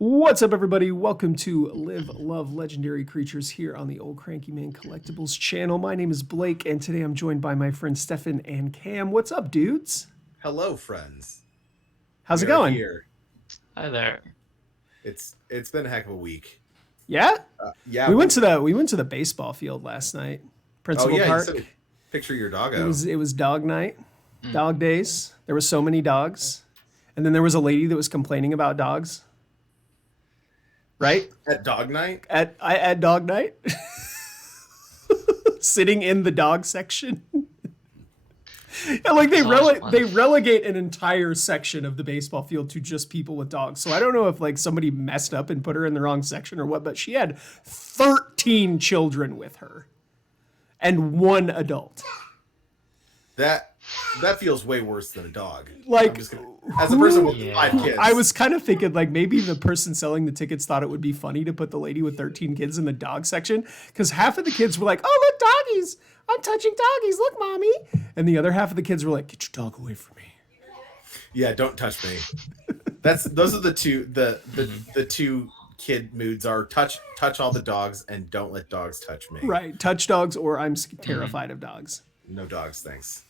What's up, everybody? Welcome to Live, Love, Legendary Creatures here on the Old Cranky Man Collectibles channel. My name is Blake, and today I'm joined by my friends Stefan and Cam. What's up, dudes? Hello, friends. How's it We are going? Here. Hi there. It's been a heck of a week. Yeah? Yeah. We went to the baseball field last night. Principal You Park. sent a picture of your doggo. It was dog night, dog days. There were so many dogs. And then there was a lady that was complaining about dogs. Right? At dog night? At dog night. Sitting in the dog section. And like they relegate an entire section of the baseball field to just people with dogs. So I don't know if like somebody messed up and put her in the wrong section or what, but she had 13 children with her and one adult. That feels way worse than a dog. Like, as a person with 5 kids. I was kind of thinking like maybe the person selling the tickets thought it would be funny to put the lady with 13 kids in the dog section because half of the kids were like, "Oh, look, doggies. I'm touching doggies. Look, mommy." And the other half of the kids were like, "Get your dog away from me." Yeah, don't touch me. Those are the two kid moods are touch all the dogs and don't let dogs touch me. Right. Touch dogs or I'm terrified of dogs. No dogs, thanks.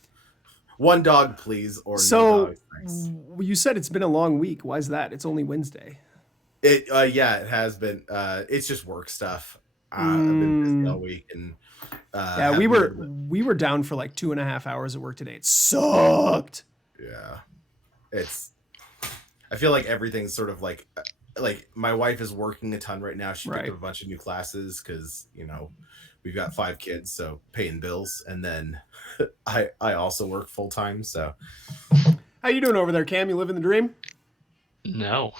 One dog, please, or so, no dogs, thanks. You said it's been a long week. Why is that? It's only Wednesday. It has been. It's just work stuff. I've been busy all week, and we were down for like 2.5 hours of work today. It sucked. Yeah, I feel like everything's sort of like my wife is working a ton right now. She picked up a bunch of new classes because we've got 5 kids, so paying bills, and then I also work full time. So, how you doing over there, Cam? You living the dream? No.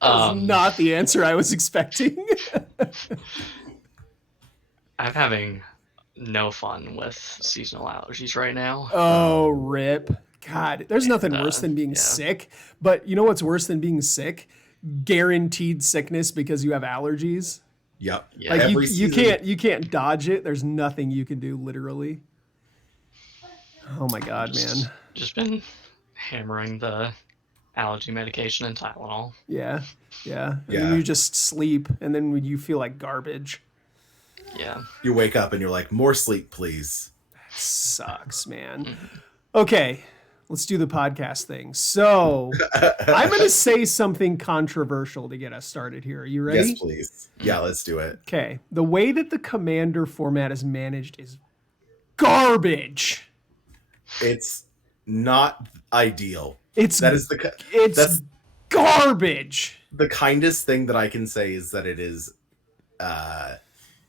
That's not the answer I was expecting. I'm having no fun with seasonal allergies right now. Oh, rip. God, there's nothing worse than being sick. But you know what's worse than being sick? Guaranteed sickness because you have allergies. Yep. Yeah. Like you can't dodge it. There's nothing you can do, literally. Oh my God, man. Just been hammering the allergy medication and Tylenol. Yeah. And then you just sleep, and then you feel like garbage. Yeah. You wake up and you're like, more sleep, please. That sucks, man. Okay, let's do the podcast thing. So I'm going to say something controversial to get us started here. Are you ready? Yes, please. Yeah, let's do it. Okay. The way that the Commander format is managed is garbage. It's not ideal. It's that's garbage. The kindest thing that I can say is that it is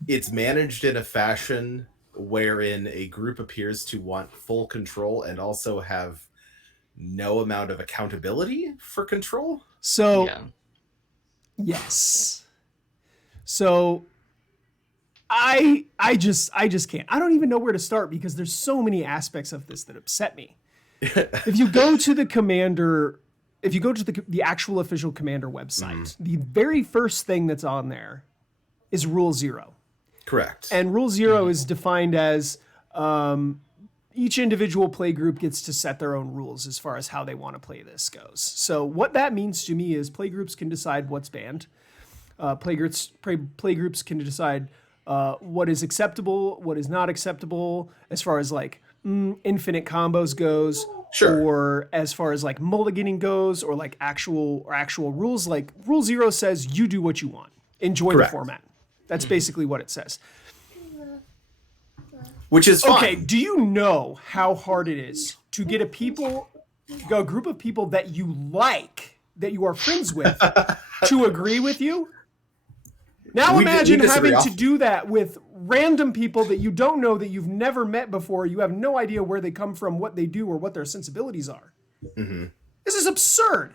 it's managed in a fashion wherein a group appears to want full control and also have no amount of accountability for control. So yes. So I just can't. I don't even know where to start because there's so many aspects of this that upset me. If you go to the the actual official Commander website, the very first thing that's on there is Rule 0. Correct. And Rule 0 is defined as each individual play group gets to set their own rules as far as how they want to play this goes. So what that means to me is play groups can decide what's banned. Play groups can decide what is acceptable, what is not acceptable, as far as like infinite combos goes, sure, or as far as like mulliganing goes, or like actual rules. Like Rule 0 says you do what you want, enjoy Correct. the format. That's basically what it says. Which is fine. Okay, do you know how hard it is to get a group of people that you like, that you are friends with, to agree with you? Now imagine having to do that with random people that you don't know, that you've never met before. You have no idea where they come from, what they do, or what their sensibilities are. Mm-hmm. This is absurd.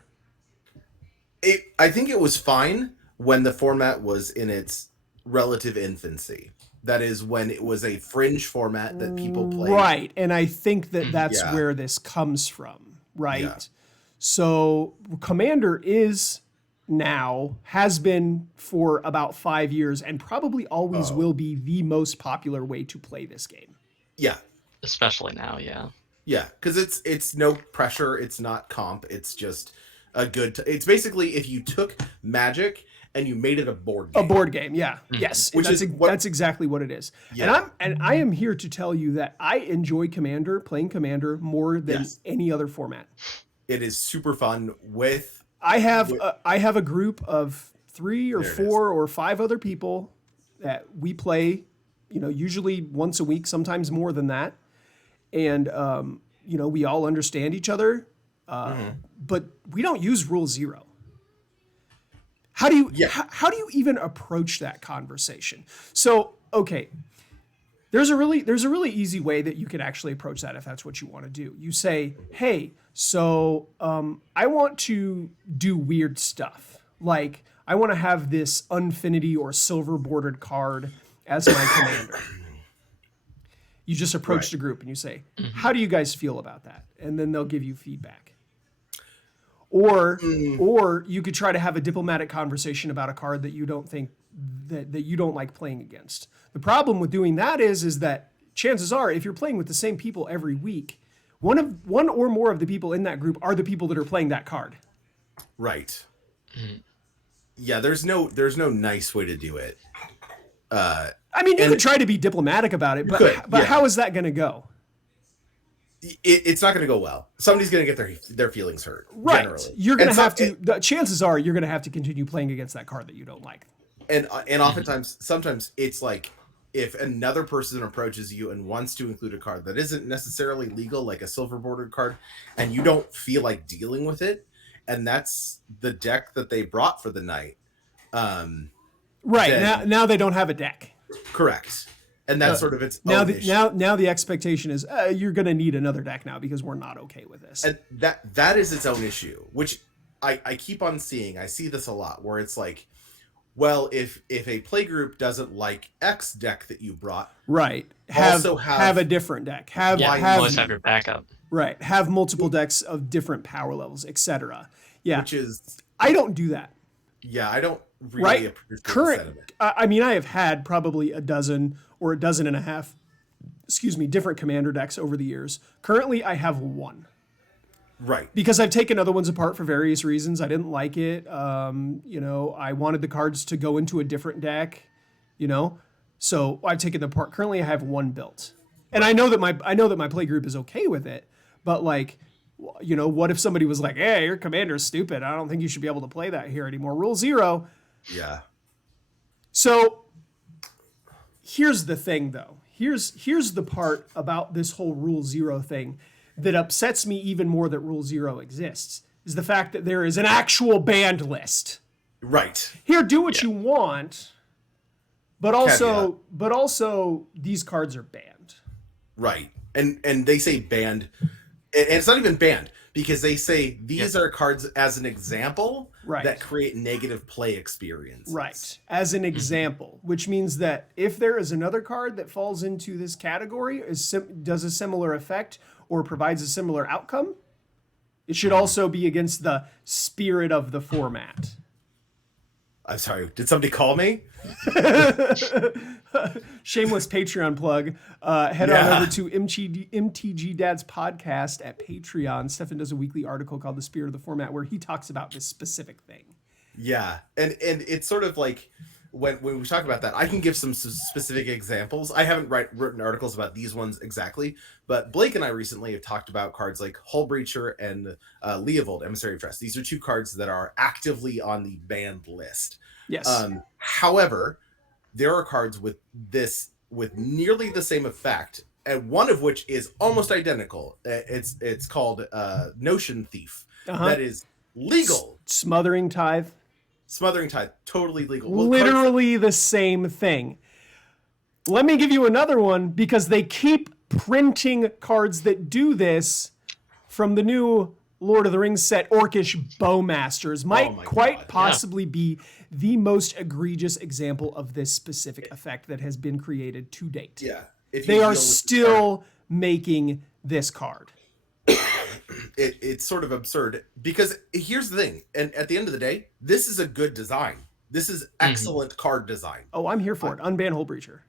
I think it was fine when the format was in its relative infancy. That is when it was a fringe format that people played. Right, and I think that's where this comes from, right? Yeah. So Commander has been for about 5 years and probably always will be the most popular way to play this game. Yeah. Especially now, yeah. Yeah, because it's no pressure. It's not comp. It's just a good. It's basically if you took Magic and you made it a board game. A board game, yeah, Mhm. yes, Which that's is what- that's exactly what it is. Yeah. And I am here to tell you that I enjoy playing Commander more than Yes. any other format. It is super fun with. I have a group of 3 or There it 4 or 5 other people that we play, usually once a week, sometimes more than that, and we all understand each other, but we don't use Rule Zero. How do you Yeah. how do you even approach that conversation? So, okay, there's a really easy way that you can actually approach that if that's what you want to do. You say, "Hey, so I want to do weird stuff. Like I want to have this Unfinity or silver bordered card as my commander." You just approach Right. the group and you say, "How do you guys feel about that?" And then they'll give you feedback. Or you could try to have a diplomatic conversation about a card that you don't think that you don't like playing against. The problem with doing that is that chances are if you're playing with the same people every week, one or more of the people in that group are the people that are playing that card. Right. Yeah, there's no nice way to do it. I mean, you And- could try to be diplomatic about it, but could, yeah. how is that going to go? It's not going to go well. Somebody's going to get their feelings hurt. Right. Generally. You're going And to have some- to. The chances are you're going to have to continue playing against that card that you don't like. And oftentimes, sometimes it's like if another person approaches you and wants to include a card that isn't necessarily legal, like a silver bordered card, and you don't feel like dealing with it, and that's the deck that they brought for the night. Right. Then- Now they don't have a deck. Correct. And that's sort of its Now own the, issue. now the expectation is you're going to need another deck now because we're not okay with this. And that is its own issue, which I keep on seeing. I see this a lot where it's like, well, if a play group doesn't like X deck that you brought, Right. Also Have have- a different deck. Have Yeah, have always have your backup. right. Have multiple decks of different power levels, etc. Yeah. which is I don't do that. yeah, I don't really Right. appreciate the Current. sentiment. I mean, I have had probably a dozen or a dozen and a half, different commander decks over the years. Currently, I have one. Right. Because I've taken other ones apart for various reasons. I didn't like it. I wanted the cards to go into a different deck. So I've taken them apart. Currently, I have one built, and I know that my play group is okay with it. But what if somebody was like, "Hey, your commander's stupid. I don't think you should be able to play that here anymore." Rule 0. Yeah. So here's the thing, though. Here's the part about this whole Rule 0 thing that upsets me even more that Rule 0 exists is the fact that there is an actual banned list. Right. Here, do what you want, but Caveat. also these cards are banned. Right. And they say banned, and it's not even banned because they say these are cards as an example Right. that create negative play experiences. Right. As an example, which means that if there is another card that falls into this category, does a similar effect or provides a similar outcome, it should also be against the spirit of the format. I'm sorry. Did somebody call me? Shameless Patreon plug. Head on Yeah. over to MTG Dad's podcast at Patreon. Stefan does a weekly article called The Spirit of the Format where he talks about this specific thing. Yeah, and it's sort of like when we talk about that, I can give some specific examples. I haven't written articles about these ones exactly, but Blake and I recently have talked about cards like Hull Breacher and Leovold, Emissary of Trust. These are two cards that are actively on the banned list. Yes. However, there are cards with nearly the same effect, and one of which is almost identical. It's called Notion Thief. Uh-huh. That is legal. Smothering Tithe. Smothering Tithe, totally legal. Well, Literally the same thing. Let me give you another one because they keep printing cards that do this from the new Lord of the Rings set. Orcish Bowmasters might my quite God, possibly be the most egregious example of this specific effect that has been created to date. Yeah, if you They deal are with the still making this card. it's sort of absurd because here's the thing, and at the end of the day, this is a good design. This is excellent card design. Oh, I'm here for it. Unban Hull Breacher.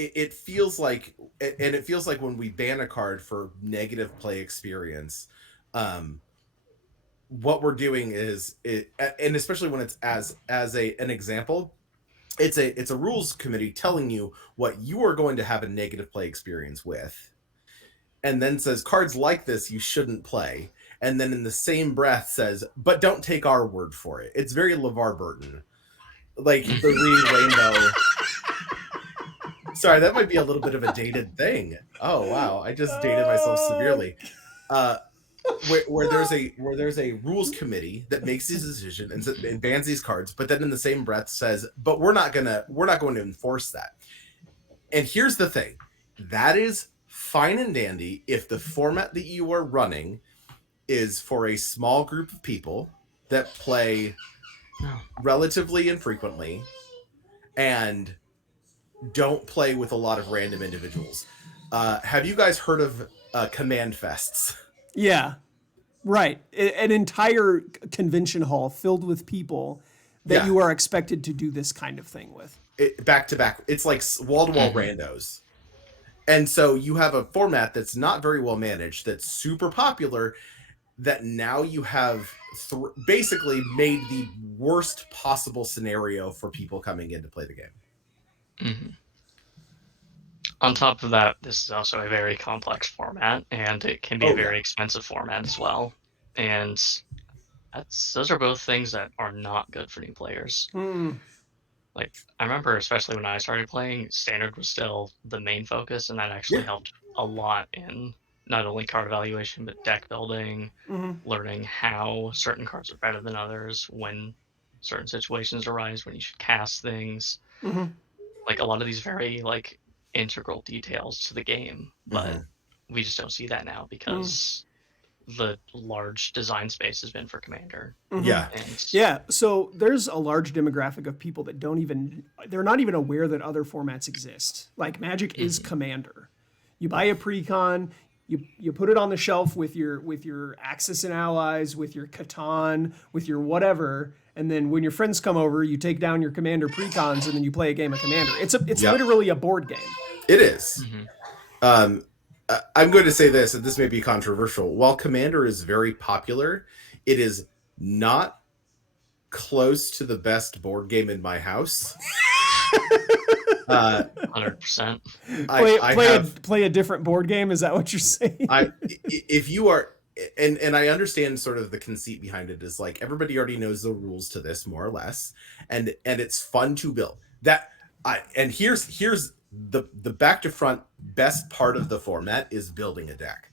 it feels like, and it feels like when we ban a card for negative play experience, what we're doing is and especially when it's as an example, it's a rules committee telling you what you are going to have a negative play experience with, and then says cards like this you shouldn't play, and then in the same breath says, but don't take our word for it. It's very LeVar Burton, like the reading rainbow. Sorry, that might be a little bit of a dated thing. Oh wow, I just dated myself severely. Where there's a rules committee that makes these decisions and bans these cards, but then in the same breath says, but we're not going to enforce that. And here's the thing, that is fine and dandy if the format that you are running is for a small group of people that play relatively infrequently and don't play with a lot of random individuals. Have you guys heard of command fests? Yeah, right. An entire convention hall filled with people that you are expected to do this kind of thing with. Back to back. It's like wall-to-wall randos. And so you have a format that's not very well managed, that's super popular, that now you have basically made the worst possible scenario for people coming in to play the game. Mm-hmm. On top of that, this is also a very complex format, and it can be a very expensive format as well. And those are both things that are not good for new players. Like, I remember, especially when I started playing, Standard was still the main focus, and that actually helped a lot in not only card evaluation, but deck building, learning how certain cards are better than others, when certain situations arise, when you should cast things. Like, a lot of these very, like, integral details to the game, but we just don't see that now because the large design space has been for Commander. So there's a large demographic of people that they're not even aware that other formats exist. Like Magic is Commander. You buy a precon, you put it on the shelf with your Axis and Allies, with your Catan, with your whatever, and then when your friends come over, you take down your Commander precons and then you play a game of Commander. It's literally a board game. It is. I'm going to say this, and this may be controversial. While Commander is very popular, it is not close to the best board game in my house. 100%. Play a different board game. Is that what you're saying? If you are, and I understand sort of the conceit behind it is like everybody already knows the rules to this more or less, and it's fun to build. And here's the back to front best part of the format is building a deck.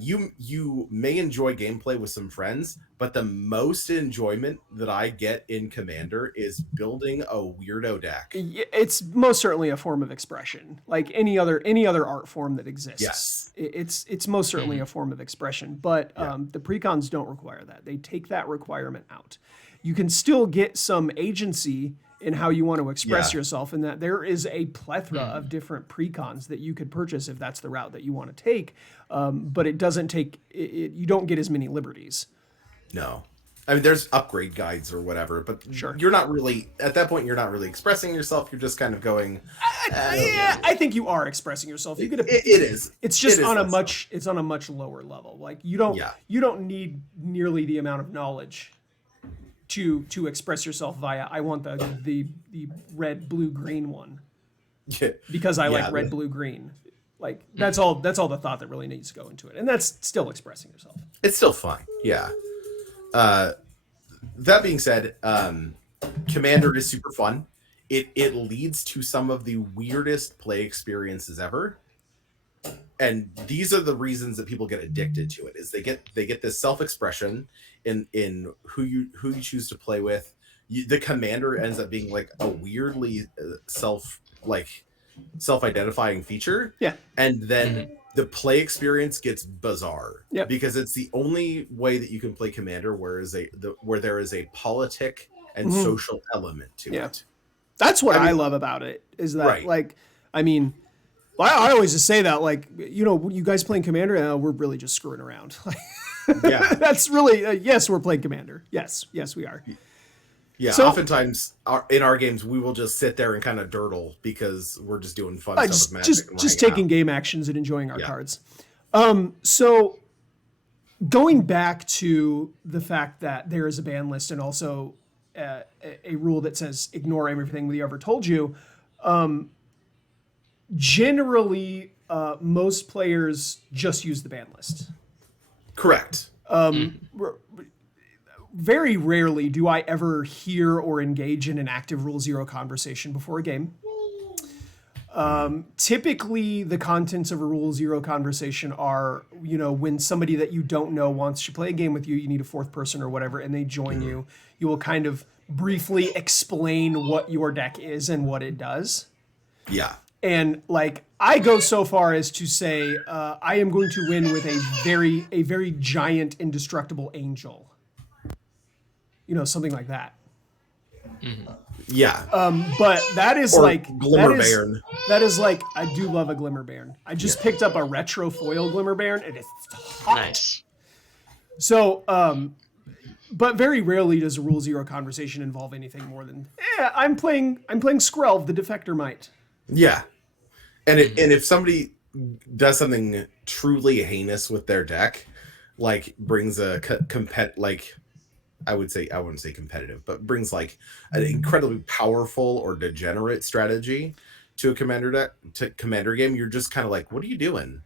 You may enjoy gameplay with some friends, but the most enjoyment that I get in Commander is building a weirdo deck. It's most certainly a form of expression, like any other art form that exists. Yes, it's most certainly a form of expression. But the precons don't require that; they take that requirement out. You can still get some agency in how you want to express yourself, and that there is a plethora of different precons that you could purchase if that's the route that you want to take. But it doesn't take you don't get as many liberties. No, I mean there's upgrade guides or whatever, but you're not really at that point. You're not really expressing yourself. You're just kind of going. I think you are expressing yourself. You could. It is. It's just on a much. It's on a much lower level. Like you don't need nearly the amount of knowledge to express yourself via I want the red, blue, green one. Because I like red, blue, green. Like that's all the thought that really needs to go into it. And that's still expressing yourself. It's still fine. Yeah. That being said, Commander is super fun. It leads to some of the weirdest play experiences ever. And these are the reasons that people get addicted to it is they get this self-expression in who you choose to play with. The Commander ends up being like a weirdly self-identifying feature. Yeah. And then the play experience gets bizarre because it's the only way that you can play Commander where there is a politic and social element to it. That's what I love about it is that I always just say that, like, you guys playing Commander, we're really just screwing around. That's really, yes, we're playing Commander. Yes, we are. Yeah, So- oftentimes in our games we will just sit there and kind of durdle because we're just doing fun stuff with Magic. just and we're just hanging taking out. game actions and enjoying our Yeah. cards. So going back to the fact that there is a ban list and also a rule that says ignore everything we ever told you. Generally, most players just use the ban list. Correct. Very rarely do I ever hear or engage in an active Rule Zero conversation before a game. Typically, the contents of a Rule Zero conversation are, when somebody that you don't know wants to play a game with you, you need a fourth person or whatever, and they join you. You will kind of briefly explain what your deck is and what it does. Yeah. And like, I go so far as to say, I am going to win with a very giant indestructible angel. Something like that. Yeah. But that is Or like Glimmer Baron. That is like, I do love a Glimmer Baron. I just picked up a retro foil Glimmer Baron, and it's hot. Nice. So, but very rarely does a Rule Zero conversation involve anything more than, I'm playing Skrelv, the Defector Might. Yeah. And if somebody does something truly heinous with their deck, like brings a I wouldn't say competitive, but brings like an incredibly powerful or degenerate strategy to a commander game, you're just kind of like, what are you doing?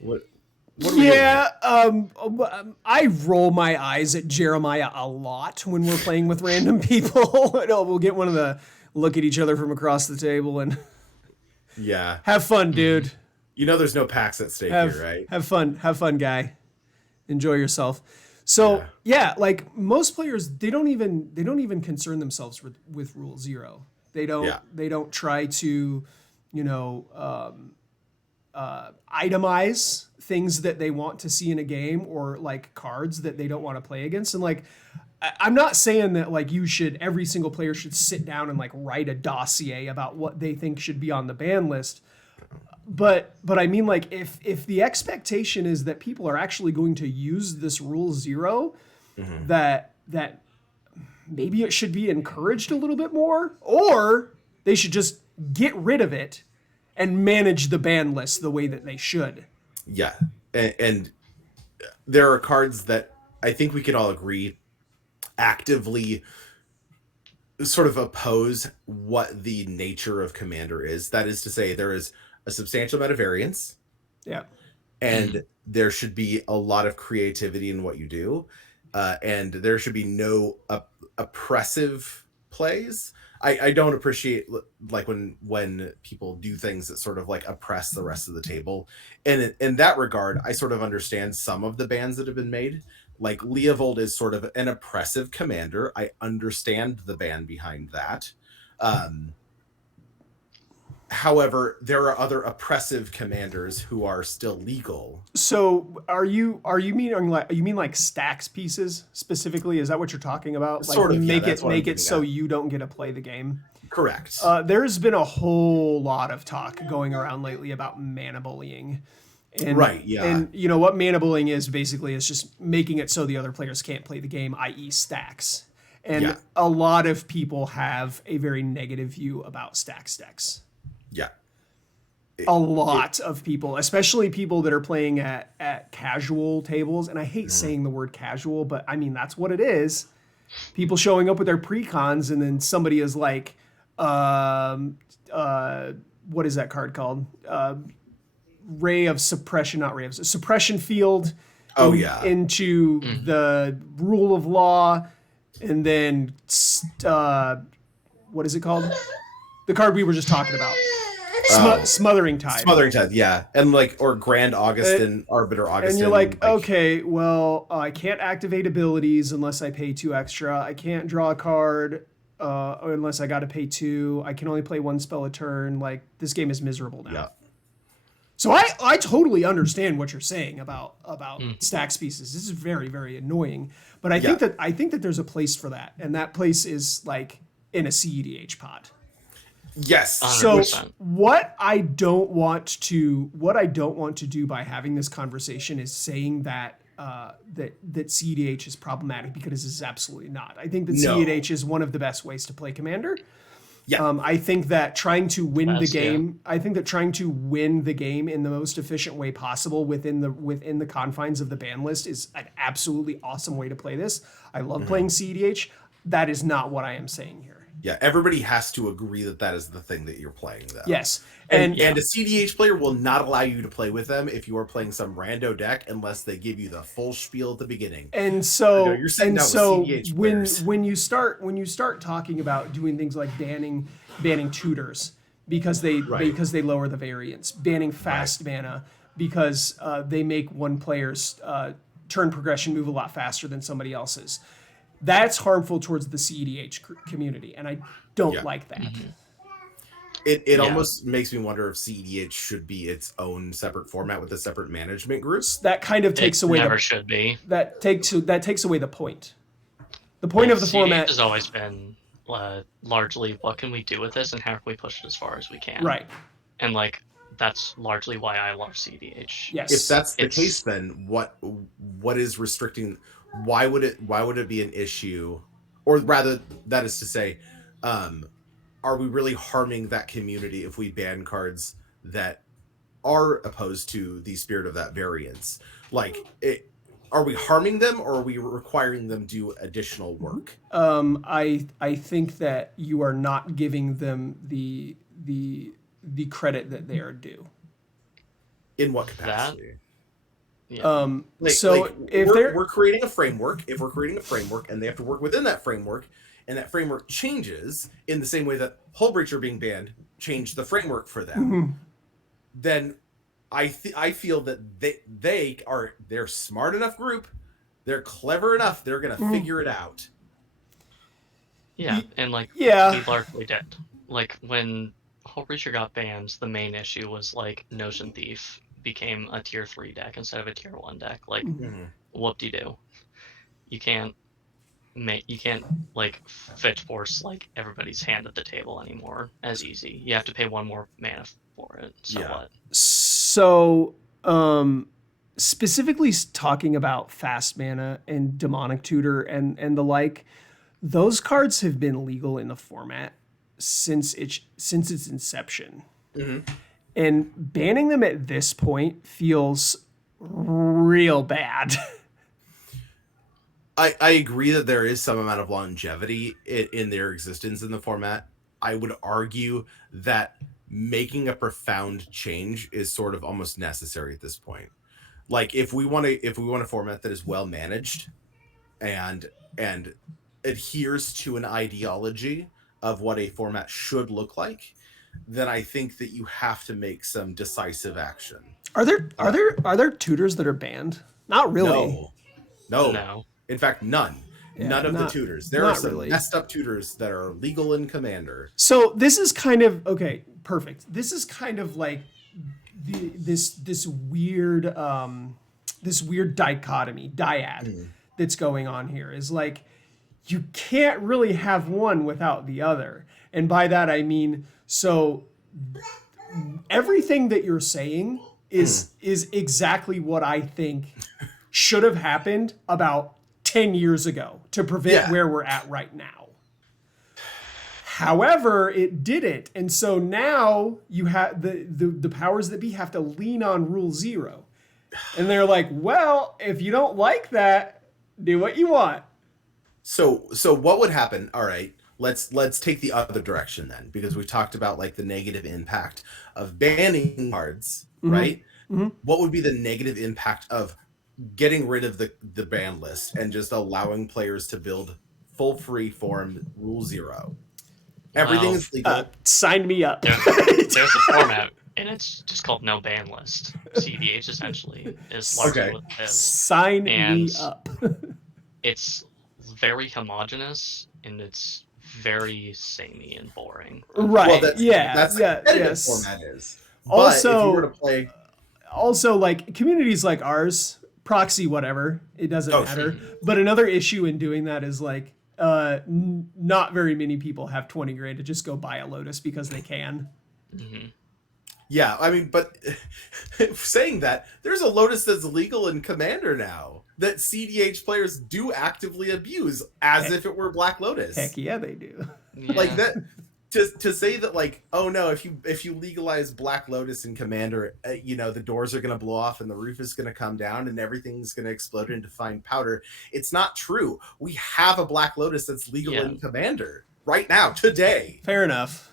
What are we doing here? I roll my eyes at Jeremiah a lot when we're playing with random people. We'll get one of the look at each other from across the table and Yeah. have fun, dude. There's no packs at stake here, right? Have fun, guy. Enjoy yourself. So like most players, they don't even concern themselves with Rule Zero. They don't try to, itemize things that they want to see in a game or like cards that they don't want to play against. And like, I'm not saying that like every single player should sit down and like write a dossier about what they think should be on the ban list. But I mean, like, if the expectation is that people are actually going to use this Rule Zero, that maybe it should be encouraged a little bit more, or they should just get rid of it and manage the ban list the way that they should. Yeah. And there are cards that I think we can all agree actively sort of oppose what the nature of Commander is. That is to say, there is a substantial amount of variance. Yeah. And there should be a lot of creativity in what you do. And there should be no oppressive plays. I don't appreciate like when people do things that sort of like oppress the rest of the table. And in that regard, I sort of understand some of the bans that have been made. Like Leovold is sort of an oppressive commander. I understand the ban behind that. However, there are other oppressive commanders who are still legal. So you mean like stacks pieces specifically? Is that what you're talking about? Like Sort of, yeah, make it so you don't get to play the game. Correct. There's been a whole lot of talk going around lately about mana bullying. And, right, yeah. And what mana bullying is basically is just making it so the other players can't play the game, i.e. stacks. And a lot of people have a very negative view about stacks decks. Yeah. A lot of people, especially people that are playing at casual tables. And I hate saying the word casual, but I mean, that's what it is. People showing up with their precons and then somebody is like, what is that card called? Suppression field. Into the rule of law. And then, what is it called? The card we were just talking about. Smothering Tide. Smothering Tide, yeah. And or Grand Augustin, Arbiter Augustin. And you're like, okay, well, I can't activate abilities unless I pay 2 extra. I can't draw a card unless I got to pay 2. I can only play 1 spell a turn. Like, this game is miserable now. Yeah. So I totally understand what you're saying about stacks pieces. This is very, very annoying. But I think that there's a place for that. And that place is like in a CEDH pod. Yes. 100%. So what I don't want to do by having this conversation is saying that that CEDH is problematic, because this is absolutely not. I think that No. CEDH is one of the best ways to play Commander. Yeah. I think that trying to win the Best, yeah. game, I think that trying to win the game in the most efficient way possible within the confines of the ban list is an absolutely awesome way to play this. I love playing CEDH. That is not what I am saying here. Yeah, everybody has to agree that that is the thing that you're playing, though. Yes. And a CDH player will not allow you to play with them if you are playing some rando deck unless they give you the full spiel at the beginning. And so, You know, you're sitting and down with so CDH when players. when you start talking about doing things like banning tutors because they lower the variance, banning fast mana because they make one player's turn progression move a lot faster than somebody else's, that's harmful towards the CEDH community, and I don't like that. It almost makes me wonder if CEDH should be its own separate format with a separate management group. That kind of takes away never should be. that takes away the point. The point of the CEDH format has always been largely what can we do with this and how can we push it as far as we can. right. And like that's largely why I love CEDH. Yes. If that's the It's- case, then what is restricting? Why would it be an issue? Or rather, that is to say, are we really harming that community if we ban cards that are opposed to the spirit of that variance? Like, are we harming them, or are we requiring them to do additional work? I think that you are not giving them the credit that they are due. In what capacity? Yeah. If we're creating a framework, if we're creating a framework and they have to work within that framework, and that framework changes in the same way that Hullbreacher being banned changed the framework for them, then I feel that they're smart enough group, they're clever enough, they're gonna figure it out. Yeah, and like yeah. we largely did. Like when Hullbreacher got banned, the main issue was like Notion Thief became a tier 3 deck instead of a tier 1 deck. Like whoop-de-doo. You can't like fetch force like everybody's hand at the table anymore as easy. You have to pay one more mana for it. So Yeah. what? So, specifically talking about fast mana and demonic tutor and the like, those cards have been legal in the format since its inception. And banning them at this point feels real bad. I agree that there is some amount of longevity in their existence in the format. I would argue that making a profound change is sort of almost necessary at this point. Like if we want a format that is well managed and adheres to an ideology of what a format should look like, then I think that you have to make some decisive action. Are there tutors that are banned? Not really. No. In fact, none. Yeah, None of the tutors. There are some really. messed up tutors that are legal in Commander. So this is kind of okay. Perfect. This is kind of like this weird dichotomy dyad that's going on here. Is like you can't really have one without the other, and by that I mean so everything that you're saying is exactly what I think should have happened about 10 years ago to prevent where we're at right now. However, it didn't. And so now you have the powers that be have to lean on Rule 0. And they're like, well, if you don't like that, do what you want. So what would happen? All right, let's take the other direction then, because we talked about like the negative impact of banning cards, right? What would be the negative impact of getting rid of the ban list and just allowing players to build full free form Rule 0? Everything is legal. Sign me up. There's a format, and it's just called no ban list. CDH essentially is largely what it is. Sign me up. It's very homogenous and it's very samey and boring. Right. Well, that's competitive format is. But Also, if you were to play, like communities like ours, proxy whatever, it doesn't matter. But another issue in doing that is like not very many people have 20 grand to just go buy a Lotus because they can. yeah, I mean, but saying that, there's a Lotus that's legal in Commander now. that CDH players do actively abuse as if it were Black Lotus. Heck yeah, they do. Yeah. Like that. To say that, like, oh no, if you legalize Black Lotus in Commander, the doors are going to blow off and the roof is going to come down and everything's going to explode into fine powder. It's not true. We have a Black Lotus that's legal in Commander right now, today. Fair enough.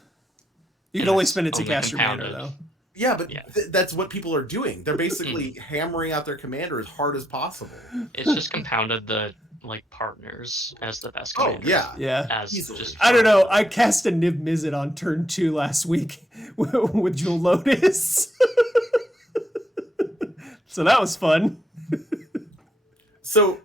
You can only spend it to cast your mana, compounded. though. Yeah, but that's what people are doing. They're basically hammering out their commander as hard as possible. It's just compounded the partners as the best commander. Oh yeah, Yeah. As Easily. just I don't know. I cast a Niv Mizzet on turn 2 last week with Jewel Lotus. So that was fun. So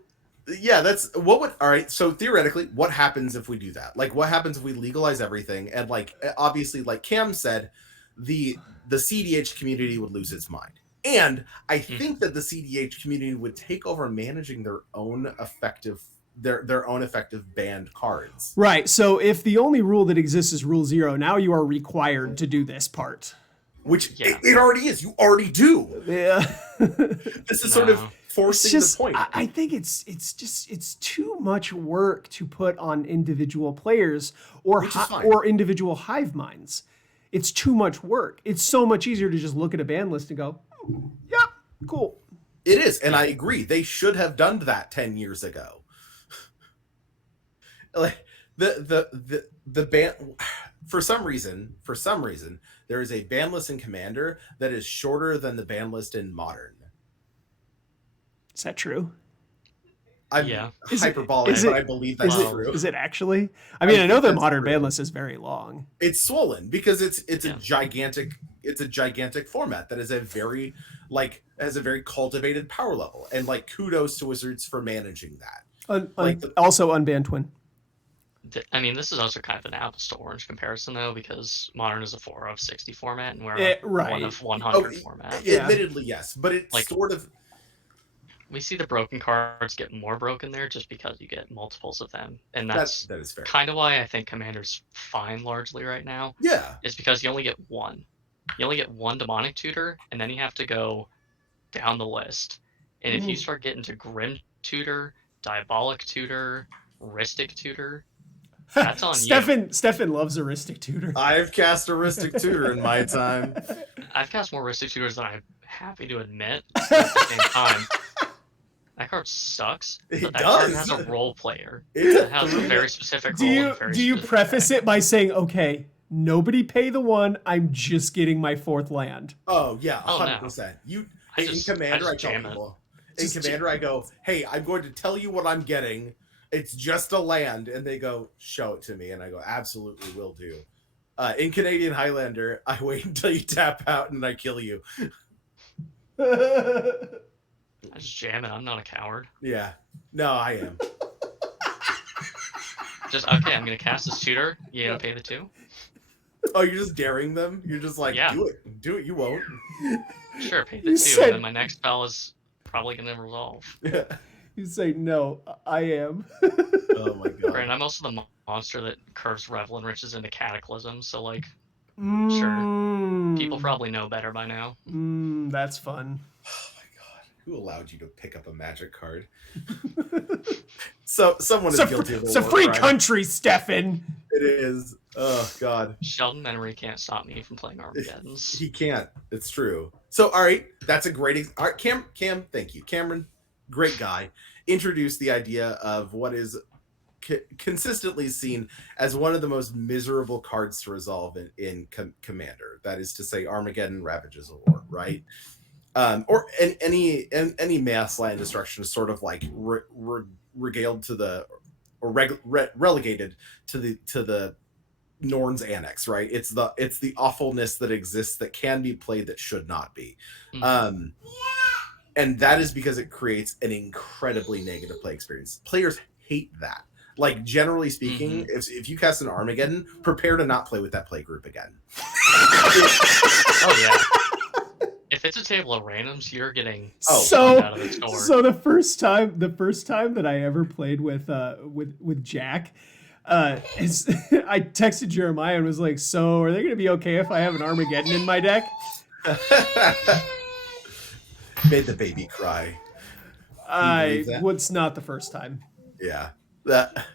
yeah, that's what would. All right. So theoretically, what happens if we do that? Like, what happens if we legalize everything? And like, obviously, like Cam said, the CDH community would lose its mind. And I think that the CDH community would take over managing their own effective banned cards. Right. So if the only rule that exists is Rule 0, now you are required to do this part. Which it already is. You already do. Yeah. This is sort of forcing the point. I think it's too much work to put on individual players or individual hive minds. It's too much work. It's so much easier to just look at a ban list and go, yep, cool. It is, and I agree. They should have done that 10 years ago. Like the ban, for some reason, there is a ban list in Commander that is shorter than the ban list in Modern. Is that true? I'm hyperbolic, but I believe that's true. Is it actually? I mean, I know the Modern ban list is very long. It's swollen because it's a gigantic format that is has a very cultivated power level, and like kudos to Wizards for managing that. Also unbanned twin. I mean, this is also kind of an apples to orange comparison, though, because Modern is a 4 of 60 format, and we're a 1 of 100 format. Admittedly, yes, but it's like, sort of. We see the broken cards get more broken there just because you get multiples of them, and that is fair. Kind of why I think Commander's fine largely right now. Yeah, is because you only get one. You only get one demonic tutor, and then you have to go down the list. And if you start getting to Grim Tutor, Diabolic Tutor, Ristic Tutor, that's on you. Stefan loves Aristic Tutor. I've cast Aristic Tutor in my time. I've cast more Ristic Tutors than I'm happy to admit. But at the same time, that card sucks. But that card has a role player. It has a very specific role. Do you preface it by saying, okay, nobody pay the 1, I'm just getting my 4th land? Oh, yeah, 100%. In Commander, I tell people. In Commander, I go, hey, I'm going to tell you what I'm getting. It's just a land. And they go, show it to me. And I go, absolutely will do. In Canadian Highlander, I wait until you tap out and I kill you. I just jam it. I'm not a coward. Yeah. No, I am. Just, okay, I'm going to cast this tutor. You going to pay the 2? Oh, you're just daring them? You're just like, do it. Do it. You won't. Sure, pay the 2. And then my next spell is probably going to resolve. Yeah. You say, no, I am. Oh, my God. Right, I'm also the monster that curves Revel Riches into Cataclysm, so, like, sure. People probably know better by now. That's fun. Who allowed you to pick up a Magic card? So someone is guilty of It's a free country, Stefan. It is. Oh God. Sheldon Menery can't stop me from playing Armageddons. He can't. It's true. So all right, that's a great. All right, Cam, thank you, Cameron. Great guy. Introduced the idea of what is consistently seen as one of the most miserable cards to resolve in Commander. That is to say, Armageddon, Ravages of War, right? Or any mass land destruction is sort of like regaled to the or relegated to the Norn's Annex, right? It's the awfulness that exists that can be played that should not be, and that is because it creates an incredibly negative play experience. Players hate that. Like, generally speaking, if you cast an Armageddon, prepare to not play with that play group again. Oh yeah. If it's a table of randoms, you're getting out of the store. So the first time that I ever played with Jack, I texted Jeremiah and was like, "So are they going to be okay if I have an Armageddon in my deck?" Made the baby cry. believe that? It's not the first time. Yeah, that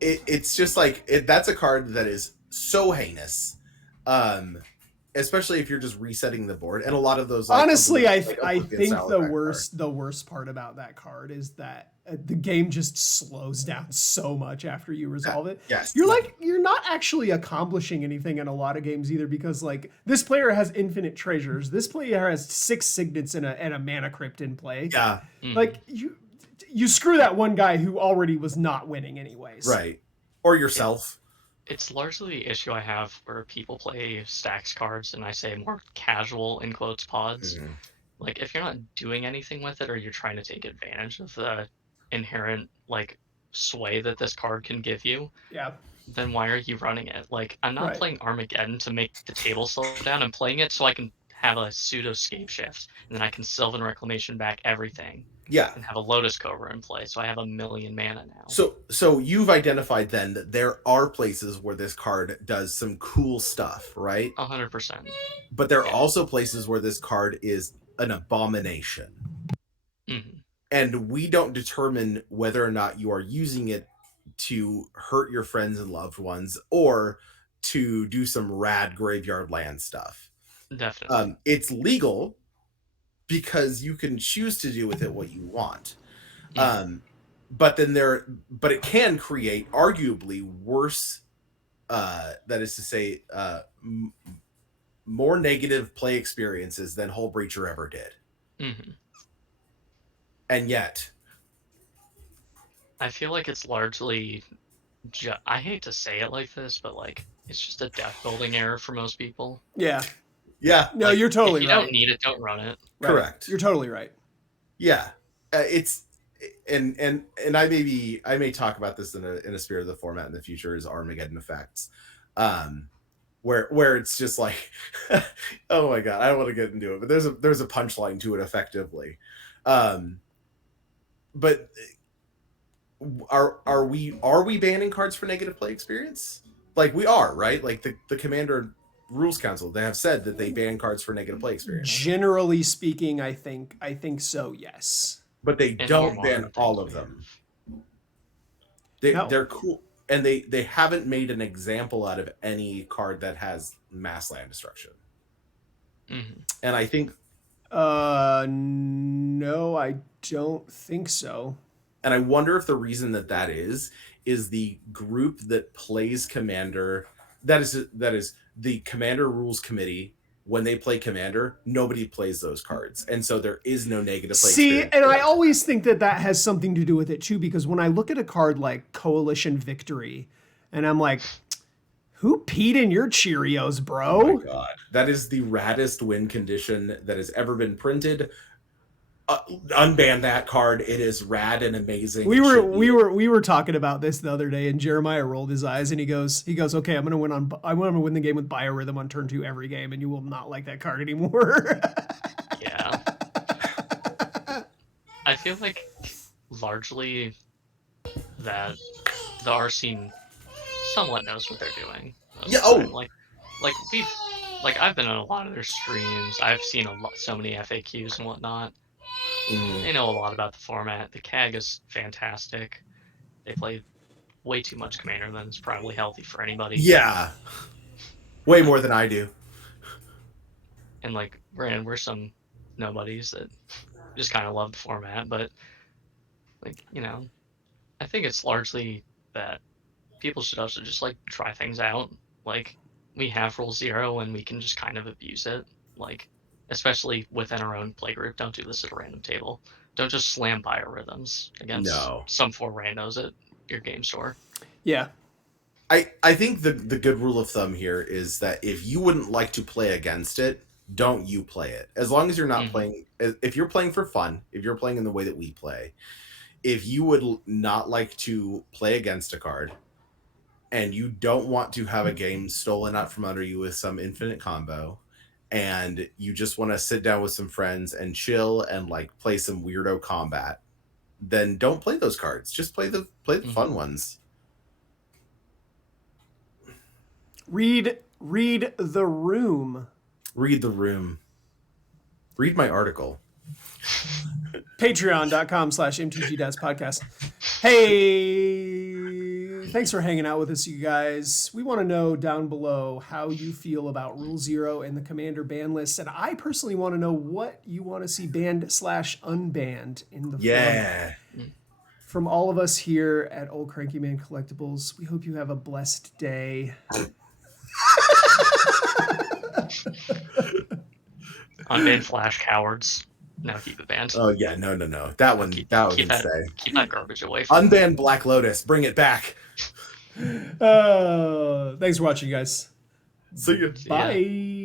it's just like that's a card that is so heinous, especially if you're just resetting the board. And a lot of those, like, honestly, I Oblivion think style the effect worst part about that card is that the game just slows down so much after you resolve it. Yes, You're not actually accomplishing anything in a lot of games either, because like this player has infinite treasures, this player has 6 signets and a mana crypt in play. Yeah, like you screw that one guy who already was not winning anyways. Right. Or yourself. It's largely the issue I have where people play stacks cards, and I say more casual in quotes pods. Mhm. Like if you're not doing anything with it, or you're trying to take advantage of the inherent like sway that this card can give you, Yeah. then why are you running it? Like I'm not Right. playing Armageddon to make the table slow down. I'm playing it so I can have a pseudo scape shift, and then I can Sylvan Reclamation back everything. Yeah. And have a Lotus Cobra in play, so I have 1,000,000 mana now. So you've identified then that there are places where this card does some cool stuff, right? 100%. But there are also places where this card is an abomination. Mm-hmm. And we don't determine whether or not you are using it to hurt your friends and loved ones or to do some rad graveyard land stuff. Definitely. It's legal because you can choose to do with it what you want. But it can create arguably worse, that is to say, more negative play experiences than Hullbreacher ever did. Mm-hmm. And yet, I feel like it's largely, I hate to say it like this, but like it's just a deck building error for most people. Yeah. Yeah. No, like, you're totally if you right. don't need it, don't run it. Right. Correct. You're totally right. Yeah. It's and I may talk about this in a spirit of the format in the future, is Armageddon effects. Where it's just like oh my god, I don't want to get into it, but there's a punchline to it effectively. But are we banning cards for negative play experience? Like we are, right? Like the Commander Rules Council, they have said that they ban cards for negative play experience. Generally speaking, I think so, yes. But they don't ban all of them. They're cool, and they haven't made an example out of any card that has mass land destruction. Mm-hmm. And I think no, I don't think so. And I wonder if the reason that is the group that plays Commander, that is the Commander Rules Committee. When they play Commander, nobody plays those cards, and so there is no negative play. See, and I always think that has something to do with it too, because when I look at a card like Coalition Victory, and I'm like, who peed in your Cheerios, bro? Oh my god, that is the raddest win condition that has ever been printed. Unban that card. It is rad and amazing. We were talking about this the other day, and Jeremiah rolled his eyes and he goes, okay, I'm gonna win the game with Biorhythm on turn 2 every game, and you will not like that card anymore. Yeah. I feel like largely that the R scene somewhat knows what they're doing. Yeah. I've been on a lot of their streams. I've seen so many FAQs and whatnot. Mm-hmm. They know a lot about the format. The CAG is fantastic. They play way too much Commander than is probably healthy for anybody. Yeah. Way more than I do. And like, we're some nobodies that just kind of love the format, but like, I think it's largely that people should also just like try things out. Like, we have Rule 0 and we can just kind of abuse it. Like, especially within our own playgroup, don't do this at a random table. Don't just slam Biorhythms against some 4 randos at your game store. Yeah. I think the good rule of thumb here is that if you wouldn't like to play against it, don't you play it. As long as you're not playing, if you're playing for fun, if you're playing in the way that we play, if you would not like to play against a card, and you don't want to have a game stolen out from under you with some infinite combo, and you just want to sit down with some friends and chill and like play some weirdo combat, then don't play those cards. Just play the fun ones. Read the room. Read the room. Read my article. Patreon.com/MTG Podcast. Hey, thanks for hanging out with us, you guys. We want to know down below how you feel about Rule Zero and the Commander ban list. And I personally want to know what you want to see banned/unbanned in the format. From all of us here at Old Cranky Man Collectibles, we hope you have a blessed day. Unbanned Flash cowards. No, keep it banned. Oh yeah, no. That one can stay. Keep that garbage away from Unban Black Lotus. Bring it back. Thanks for watching, guys. See you. Bye.